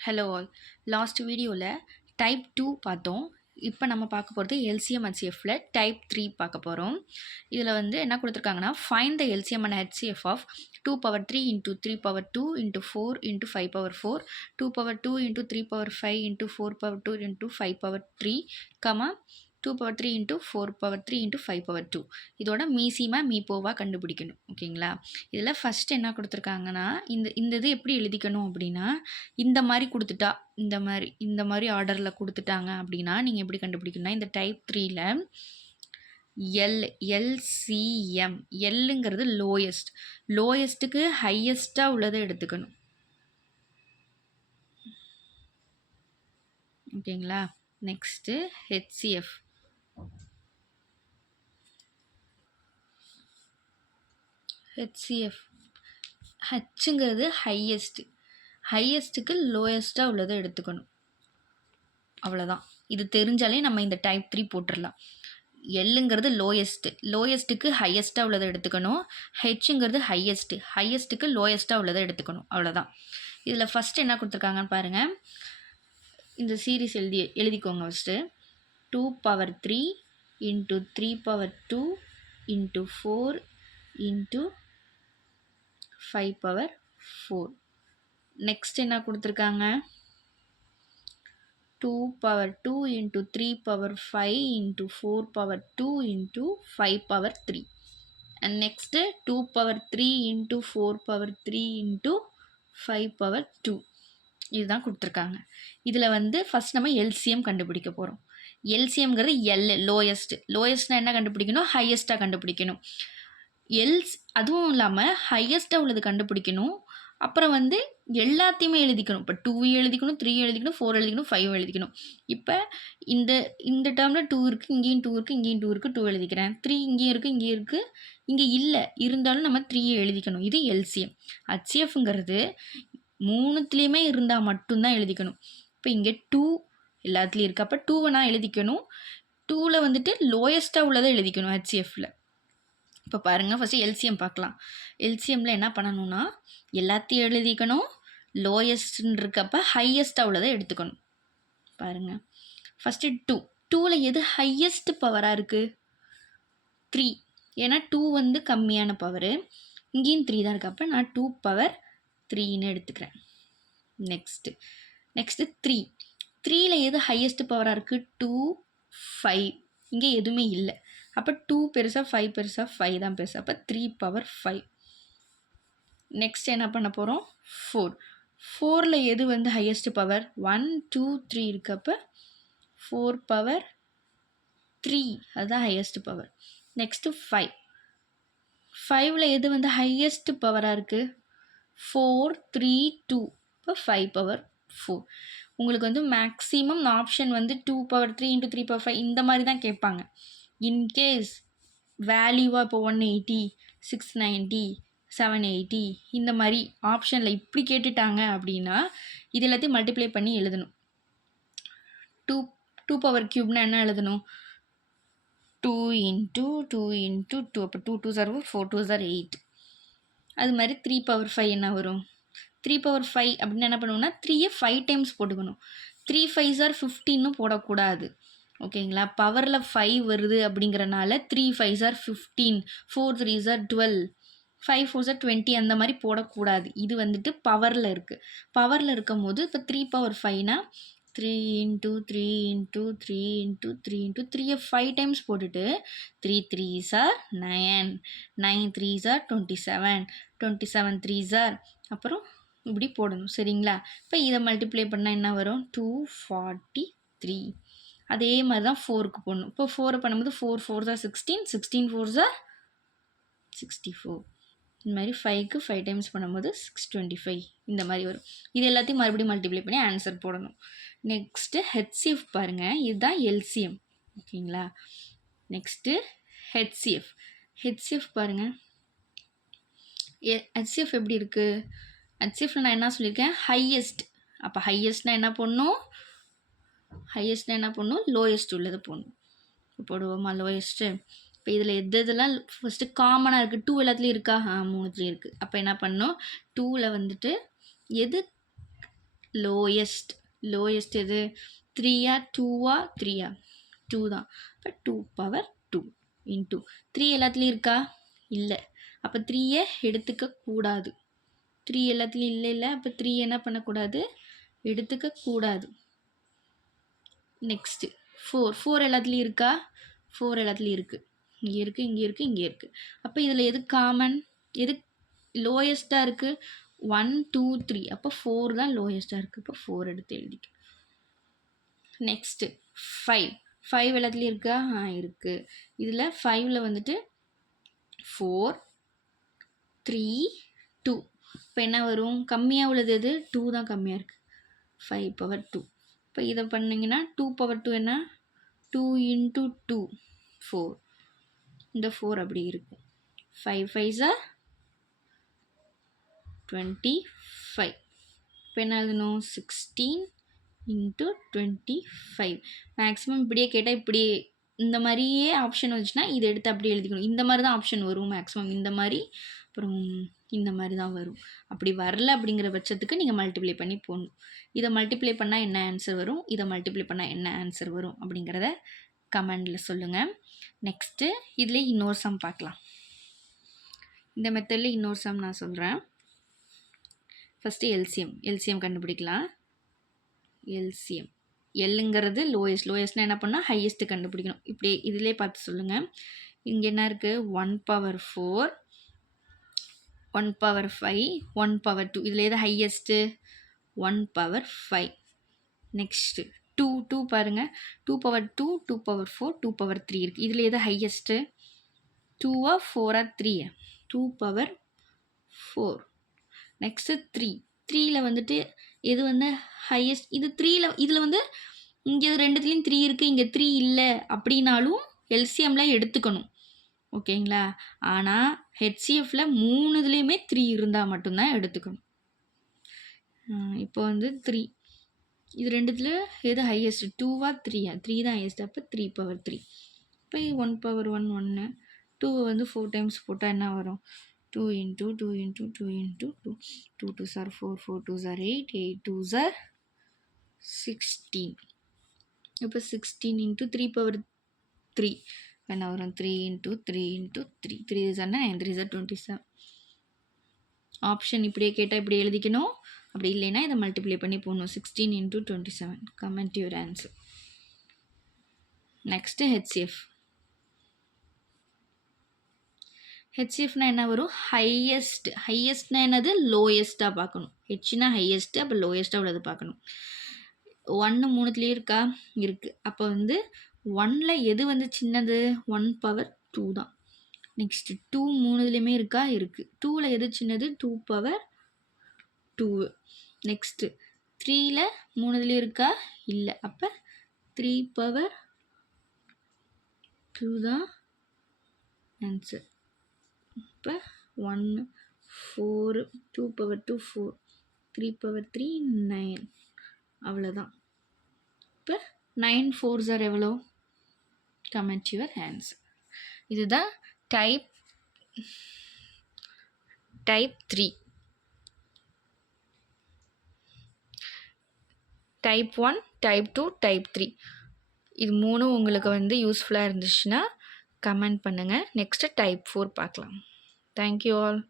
Hello all last வீடியோவில் type two பார்த்தோம். இப்போ நம்ம பார்க்க போகிறது எல்சிஎம் ஹெச்சிஎஃப்ல டைப் த்ரீ பார்க்க போகிறோம் இதில் வந்து என்ன கொடுத்துருக்காங்கன்னா find the LCM and HCF of two power three into three power two into four into five power four two power two into three power five into four power two into five power three comma two power three into four power three into five power two இதோட மீசிமா மீப்போவாக கண்டுபிடிக்கணும். ஓகேங்களா? இதில் first என்ன கொடுத்துருக்காங்கன்னா இந்த இந்த இது எப்படி எழுதிக்கணும் அப்படின்னா இந்த மாதிரி கொடுத்துட்டா இந்த மாதிரி இந்த மாதிரி ஆர்டரில் கொடுத்துட்டாங்க அப்படின்னா நீங்கள் எப்படி கண்டுபிடிக்கணும்னா இந்த டைப் த்ரீயில் எல் எல்சிஎம் எல்லுங்கிறது லோயஸ்ட் லோயஸ்ட்டுக்கு ஹையஸ்ட்டாக உள்ளதை எடுத்துக்கணும். ஓகேங்களா? நெக்ஸ்ட்டு ஹெச்சிஎஃப் ஹெச்சிஎஃப் ஹச்சுங்கிறது ஹையஸ்ட்டு ஹையஸ்ட்டுக்கு லோயஸ்ட்டாக உள்ளதை எடுத்துக்கணும். அவ்வளோதான் இது தெரிஞ்சாலே நம்ம இந்த டைப் த்ரீ போட்டுடலாம் எல்லுங்கிறது லோயஸ்ட்டு லோயஸ்ட்டுக்கு ஹையஸ்ட்டாக உள்ளதை எடுத்துக்கணும். ஹெச்சுங்கிறது ஹையஸ்ட்டு ஹையஸ்ட்டுக்கு லோயஸ்ட்டாக உள்ளதை எடுத்துக்கணும். அவ்வளோதான் இதில் ஃபஸ்ட்டு என்ன கொடுத்துருக்காங்கன்னு பாருங்கள் இந்த சீரீஸ் எழுதி எழுதிக்கோங்க first two power three into three power two into four into five power four next என்ன கொடுத்துருக்காங்க? Two power two into three power five into four power two into five power three and next two power three into four power three into five power two இதுதான் கொடுத்துருக்காங்க. இதில் வந்து first நம்ம LCM கண்டுபிடிக்க போகிறோம் எல்சிஎம்ங்கிறது L lowest லோயஸ்ட்னா என்ன கண்டுபிடிக்கணும்? ஹையஸ்ட்டாக கண்டுபிடிக்கணும். எல்ஸ் அதுவும் இல்லாமல் ஹையஸ்ட்டாக உள்ளது கண்டுபிடிக்கணும். அப்புறம் வந்து எல்லாத்தையுமே எழுதிக்கணும். இப்போ டூ எழுதிக்கணும் த்ரீ எழுதிக்கணும் ஃபோர் எழுதிக்கணும் ஃபைவ் எழுதிக்கணும். இப்போ இந்த இந்த டேர்மில் டூ இருக்குது இங்கேயும் டூ இருக்குது இங்கேயும் டூ இருக்குது டூ எழுதிக்கிறேன். த்ரீ இங்கேயும் இருக்குது இங்கேயும் இருக்குது இங்கே இல்லை இருந்தாலும் நம்ம த்ரீயை எழுதிக்கணும். இது எல்சிஎம் ஹச்சிஎஃப்ங்கிறது மூணுத்துலேயுமே இருந்தால் மட்டும்தான் எழுதிக்கணும். இப்போ இங்கே டூ எல்லாத்துலேயும் இருக்குது அப்போ டூவை நான் எழுதிக்கணும். டூவில் வந்துட்டு லோயஸ்ட்டாக உள்ளதை எழுதிக்கணும் ஹச்சிஎஃப்பில் இப்போ பாருங்கள் ஃபஸ்ட்டு எல்சிஎம் பார்க்கலாம். எல்சிஎம்மில் என்ன பண்ணணும்னா எல்லாத்தையும் எழுதிக்கணும். லோயஸ்ட்னு இருக்கப்ப ஹையஸ்ட்டாக உள்ளதை எடுத்துக்கணும். பாருங்கள் ஃபஸ்ட்டு டூ டூவில் எது ஹையஸ்ட் பவராக இருக்குது த்ரீ ஏன்னா டூ வந்து கம்மியான பவரு இங்கேயும் த்ரீ தான் இருக்கப்ப நான் டூ பவர் த்ரீன்னு எடுத்துக்கிறேன். நெக்ஸ்ட்டு நெக்ஸ்ட்டு த்ரீ த்ரீயில் எது ஹையஸ்ட் பவராக இருக்குது டூ ஃபைவ் இங்கே எதுவுமே இல்லை. அப்போ டூ பெருசாக ஃபைவ் பெருசாக ஃபைவ் தான் பெருசு. அப்போ த்ரீ பவர் ஃபைவ் நெக்ஸ்ட் என்ன பண்ண போகிறோம் ஃபோர் ஃபோரில் எது வந்து highest power one two three இருக்கப்போ ஃபோர் பவர் த்ரீ அதுதான் ஹையஸ்ட் பவர் நெக்ஸ்ட்டு ஃபைவ் ஃபைவ்ல எது வந்து ஹையஸ்ட் பவராக இருக்குது ஃபோர் த்ரீ டூ இப்போ ஃபைவ் பவர் ஃபோர் உங்களுக்கு வந்து மேக்ஸிமம் ஆப்ஷன் வந்து two power three into three power five இந்த மாதிரி தான் கேட்பாங்க. இன்கேஸ் வேல்யூவாக இப்போ one eighty six ninety seven eighty இந்த மாதிரி ஆப்ஷனில் இப்படி கேட்டுட்டாங்க அப்படின்னா இது எல்லாத்தையும் மல்டிப்ளை பண்ணி எழுதணும். டூ டூ பவர் க்யூப்னா என்ன எழுதணும்? Two into two into two அப்போ two two sir four two sir eight அது மாதிரி த்ரீ பவர் ஃபைவ் என்ன வரும்? த்ரீ பவர் ஃபைவ் அப்படின்னு என்ன பண்ணுவோம்னா த்ரீயை ஃபைவ் டைம்ஸ் போட்டுக்கணும். த்ரீ ஃபைவ் சார் ஃபிஃப்டின்னு போடக்கூடாது. ஓகேங்களா? பவரில் ஃபைவ் வருது அப்படிங்கிறனால த்ரீ ஃபைவ் சார் ஃபிஃப்டீன் ஃபோர் த்ரீ சார் டுவெல் ஃபைவ் ஃபோர் சார் டுவெண்ட்டி அந்த மாதிரி போடக்கூடாது. இது வந்துட்டு பவரில் இருக்குது பவரில் இருக்கும் போது இப்போ three power ஃபைவ்னா three into three into three into three into த்ரீயை ஃபைவ் டைம்ஸ் போட்டுட்டு த்ரீ த்ரீ சார் nine nine three sir twenty seven twenty seven three sir அப்புறம் இப்படி போடணும். சரிங்களா? இப்போ இதை மல்டிப்ளை பண்ணால் என்ன வரும்? டூ ஃபார்ட்டி த்ரீ அதே மாதிரி தான் ஃபோருக்கு போடணும். இப்போ ஃபோரை பண்ணும்போது ஃபோர் ஃபோர் தான் சிக்ஸ்டீன் சிக்ஸ்டீன் ஃபோர் தான் சிக்ஸ்டி ஃபோர் இந்த மாதிரி ஃபைவ்க்கு ஃபைவ் டைம்ஸ் பண்ணும்போது சிக்ஸ் டுவெண்ட்டி ஃபைவ் இந்த மாதிரி வரும். இது எல்லாத்தையும் மறுபடியும் மல்டிப்ளை பண்ணி ஆன்சர் போடணும். நெக்ஸ்ட்டு ஹெச்சிஎஃப் பாருங்கள் இதுதான் எல்சிஎம் ஓகேங்களா? நெக்ஸ்ட்டு ஹெச்சிஎஃப் ஹெச்சிஎஃப் பாருங்கள் ஹெச்சிஎஃப் எப்படி இருக்குது ஹெச்சிஎஃப்ல நான் என்ன சொல்லியிருக்கேன்? ஹையஸ்ட் அப்போ ஹையஸ்ட்னால் என்ன பண்ணணும் ஹையஸ்ட்டில் என்ன பண்ணணும் லோயஸ்ட் உள்ளது போடணும். போடுவோமா? லோயஸ்ட்டு இப்போ இதில் எது இதெல்லாம் ஃபஸ்ட்டு காமனாக இருக்குது டூ எல்லாத்துலேயும் இருக்கா? ஆ மூணுத்துலேயும் இருக்குது அப்போ என்ன பண்ணணும்? டூவில் வந்துட்டு எது லோயஸ்ட் லோயஸ்ட் எது? த்ரீயா டூவா த்ரீயா டூ தான். இப்போ two power two into three எல்லாத்துலேயும் இருக்கா? இல்லை. அப்போ த்ரீயை எடுத்துக்க கூடாது. த்ரீ எல்லாத்துலேயும் இல்லை இல்லை. அப்போ த்ரீ என்ன பண்ணக்கூடாது? எடுத்துக்க கூடாது. நெக்ஸ்ட்டு ஃபோர் ஃபோர் எல்லாத்துலேயும் இருக்கா? ஃபோர் எல்லாத்துலேயும் இருக்குது இங்கே இருக்குது இங்கே இருக்குது இங்கே இருக்குது அப்போ இதில் எது காமன் எது லோயஸ்ட்டாக இருக்குது ஒன் டூ த்ரீ அப்போ ஃபோர் தான் லோயஸ்ட்டாக இருக்குது இப்போ ஃபோர் எடுத்து எழுதிக்க நெக்ஸ்ட்டு ஃபைவ் ஃபைவ் எல்லாத்துலேயும் இருக்கா? ஆ இருக்குது இதில் ஃபைவ்ல வந்துட்டு ஃபோர் த்ரீ டூ இப்போ என்ன வரும்? கம்மியாக உள்ளது எது? டூ தான் கம்மியாக இருக்குது ஃபைவ் பவர் டூ இப்போ இதை பண்ணிங்கன்னா டூ பவர் டூ என்ன? டூ இன்ட்டு டூ ஃபோர் இந்த ஃபோர் அப்படி இருக்கும் ஃபைவ் ஃபைவ் சார் டுவெண்ட்டி ஃபைவ் இப்போ என்ன எழுதணும்? Sixteen into twenty five maximum இப்படியே கேட்டால் இப்படியே இந்த மாதிரியே ஆப்ஷன் வந்துச்சுன்னா இதை எடுத்து அப்படியே எழுதிக்கணும். இந்த மாதிரி தான் ஆப்ஷன் வரும் மேக்ஸிமம் இந்த மாதிரி அப்புறம் இந்த மாதிரி தான் வரும். அப்படி வரல அப்படிங்கிற பட்சத்துக்கு நீங்கள் மல்டிப்ளை பண்ணி போடணும். இதை மல்டிப்ளை பண்ணால் என்ன ஆன்சர் வரும்? இதை மல்டிப்ளை பண்ணால் என்ன ஆன்சர் வரும்? அப்படிங்கிறத கமெண்டில் சொல்லுங்கள் நெக்ஸ்ட்டு இதில் இன்னொரு சம் பார்க்கலாம். இந்த மெத்தடில் இன்னொரு சம் நான் சொல்கிறேன் ஃபஸ்ட்டு எல்சிஎம் எல்சிஎம் கண்டுபிடிக்கலாம். எல்சிஎம் எல்லுங்கிறது லோயஸ்ட் லோயஸ்ட்னா என்ன பண்ணால் ஹையஸ்ட்டு கண்டுபிடிக்கணும். இப்படி இதிலே பார்த்து சொல்லுங்கள் இங்கே என்ன இருக்குது one power four one power five one power two இதில் எது highest one power five next two two பாருங்கள் two power two two power four two power three இருக்குது இதில் எது ஹையஸ்ட்டு டூவா ஃபோரா த்ரீயா two power four next three த்ரீயில் வந்துட்டு இது வந்து ஹையஸ்ட் இது த்ரீயில் இதில் வந்து இங்கே ரெண்டுத்துலேயும் த்ரீ இருக்குது இங்கே த்ரீ இல்லை அப்படின்னாலும் எல்சிஎம்மில் எடுத்துக்கணும். ஓகேங்களா? ஆனால் ஹெச்சிஎஃப்பில் மூணு இதுலேயுமே த்ரீ இருந்தால் மட்டும்தான் எடுத்துக்கணும். இப்போ வந்து த்ரீ இது ரெண்டுத்தில் எது ஹையஸ்ட் டூவா த்ரீயா த்ரீ தான் ஹையஸ்ட் அப்போ த்ரீ பவர் த்ரீ இப்போ ஒன் பவர் ஒன் ஒன்று டூ வந்து ஃபோர் டைம்ஸ் போட்டால் என்ன வரும்? Two into two into two into two two two sir four four two sir eight eight two sir sixteen இப்போ sixteen into three power three என்ன வரும் three into three into three three sir nine three sir twenty seven option இப்படியே கேட்டால் இப்படி எழுதிக்கணும். அப்படி இல்லைன்னா இதை மல்டிப்ளை பண்ணி போடணும். Sixteen into twenty seven comment your answer next HCF ஹெச்சிஎஃப்னா என்ன வரும்? ஹையஸ்ட் ஹையஸ்ட்னா என்னது? லோயஸ்ட்டாக பார்க்கணும். ஹெச்னா ஹையஸ்ட்டு அப்போ லோயஸ்ட்டாக உள்ளது பார்க்கணும். ஒன்று மூணுத்துலேயும் இருக்கா? இருக்குது அப்போ வந்து ஒனில் எது வந்து சின்னது? ஒன் பவர் டூ தான். நெக்ஸ்ட்டு டூ மூணுலேயுமே இருக்கா? இருக்குது டூவில் எது சின்னது? டூ பவர் டூ நெக்ஸ்ட்டு த்ரீயில் மூணுதுலேயும் இருக்கா? இல்லை. அப்போ த்ரீ பவர் டூ தான் ஆன்சர் இப்போ ஒன்று four two power two four three power three nine அவ்வளோதான் இப்போ நைன் ஃபோர் சார் எவ்வளோ? கமெண்ட் யுவர் ஹேண்ட்ஸ் இதுதான் type type three type one type two type three இது மூணும் உங்களுக்கு வந்து யூஸ்ஃபுல்லாக இருந்துச்சுன்னா கமெண்ட் பண்ணுங்கள் நெக்ஸ்ட்டு டைப் ஃபோர் பார்க்கலாம். Thank you all